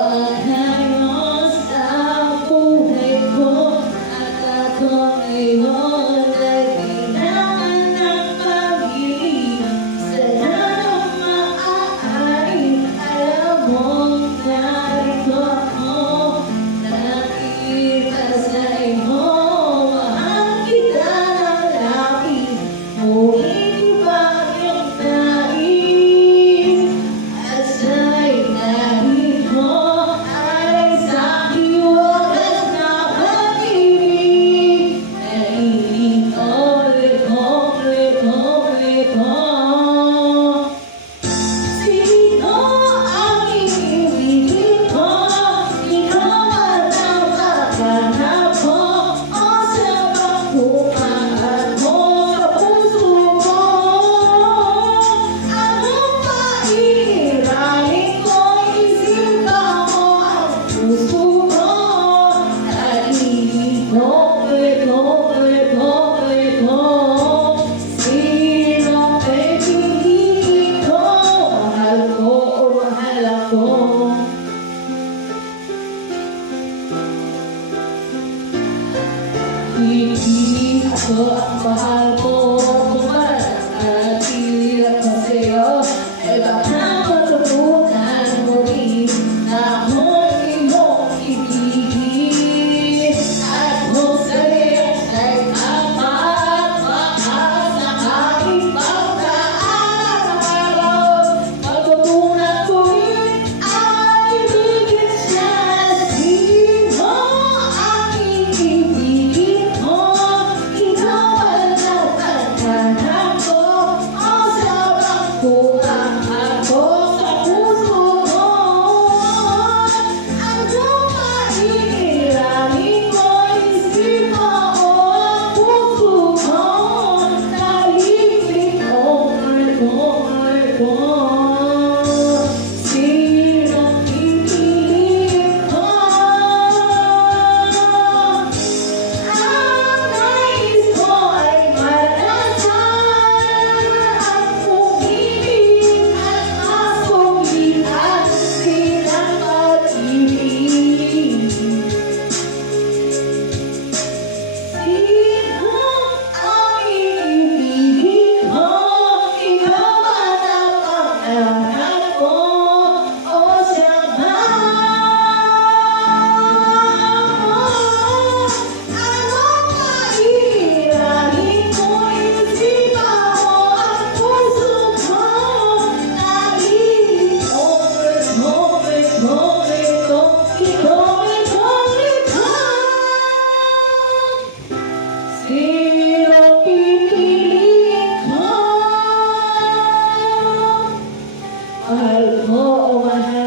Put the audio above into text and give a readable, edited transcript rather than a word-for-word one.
Ang hayos sa buhay ko at ako ngayon ay kailangan ng pag-ibig sa lalong maaari. Alam mong narito ako, nakita sa iyo, mahal kita ng labis, ngunit iba yung nais at sa'y nais. Hindi ako ang mahal mo, kumanatili lang ko sa'yo, ay baka matutunan mo rin na ako'y iyong ibigin. At kung sa'yo ay tapat, baka sakaling pagkaan ang araw, matutunan ko rin ay ibigin siya. Sino ang ibigin? Mahal mo o mahal